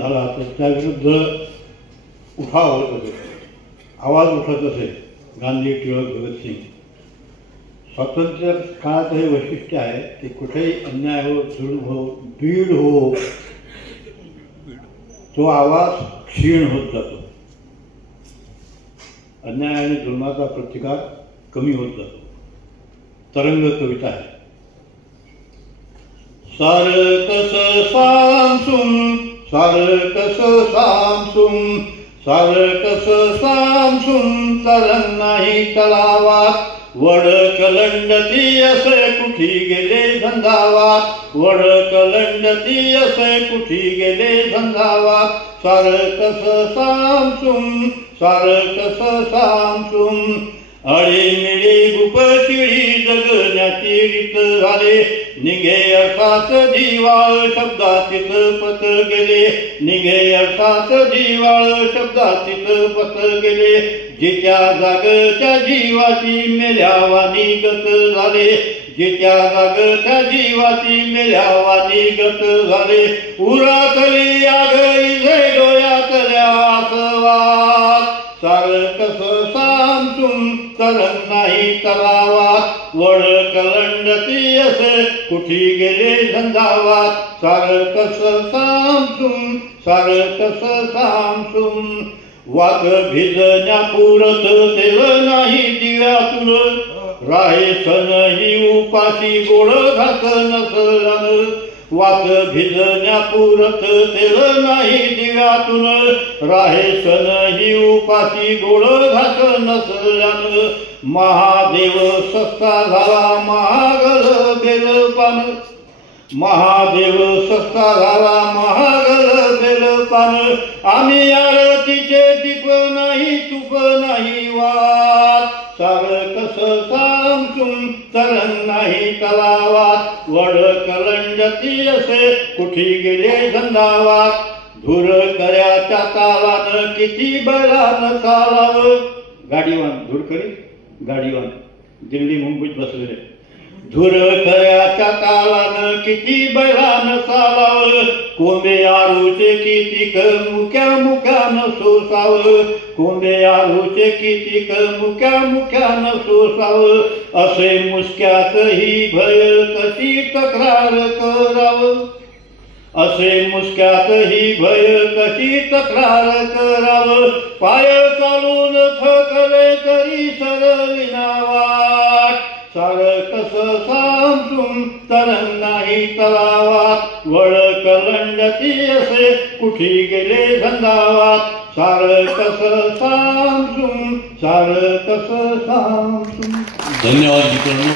झाला तर त्याविरुद्ध उठाव होत असे, आवाज उठत असे. गांधी, टिळक, भगतसिंग. स्वातंत्र्य काळात हे वैशिष्ट्य आहे की कुठेही अन्याय हो, जुलूम हो, बीड हो, तो आवाज क्षीण होत जातो. अन्याय आणि जुलमाचा प्रतिकार कमी होत जातो. तरंग कविता आहे. सारकस सामसूम, सारकस सामसूम, सारकस सामसूम, तरंग नाही तलावात, वड कलंडती असे कुठी गेले झंझावात, वड कलंडती असे कुठी गेले झंझावात. सारकस सामसूम, सारकस सामसूम, अळीमिळी गुपशिळी जगण्याची रीत झाले, निघे अर्थात जीवाळ शब्दातीत पत गेले, निघे अर्थात जीवाळ शब्दातीत पत गेले. जिच्या जागच्या जीवाची मेल्यावानी गत झाले, जिच्या जागच्या जीवाची मेल्यावानी गत झाले. उरातली आग इजे डोळ्यातल्या आसवात, सारकस सामसूम, तरंग नाही तलावात, वड कलंडती असे कुठी गेले झंझावात. सारकस सामसूम, सारकस सामसूम, वाघ भिजण्या पुरत तेल नाही दिव्यातून, राहे सन ही उपाशी गोड घास नसल्यान. वाघ भिजण्या पुरत तेल नाही दिव्यातून, राहे सन ही उपाशी गोड घास नसल्यान. महादेव सस्ता झाला महागल बेलपान, महादेव सस्ता झाला महागल बेलपान. आम्ही आरतीचे दीप नाही तूप नाही वात, सारकस सामसूम, तरंग नाही तलावात, वड कलंडती असे कुठी गेले झंझावात. धूर कर्याच्या तालानं किती बैलानं चालावं, गाडीवान धुरकरी गाडीवान दिल्ली मुंबईत बसलेले. धूर कर्याच्या तालानं किती बैलानं चालावं, कोंबे आरूचे कितीक मुक्या मुक्यानं सोसावं, कोंबे आरूचे कितीक मुक्या मुक्यानं सोसावं. असे मुसक्यातही भय कशी तक्रार करावं, असे मुसक्यातही भय कशी तक्रार करावं. पाय चालून थकले तरी सरविना वाट, सारकस सामसूम, तरंग नाही तलावात, वड कलंडती असे कुठी गेले झंझावात. सारकस सामसूम, सारकस सामसूम. धन्यवाद मित्रांनो.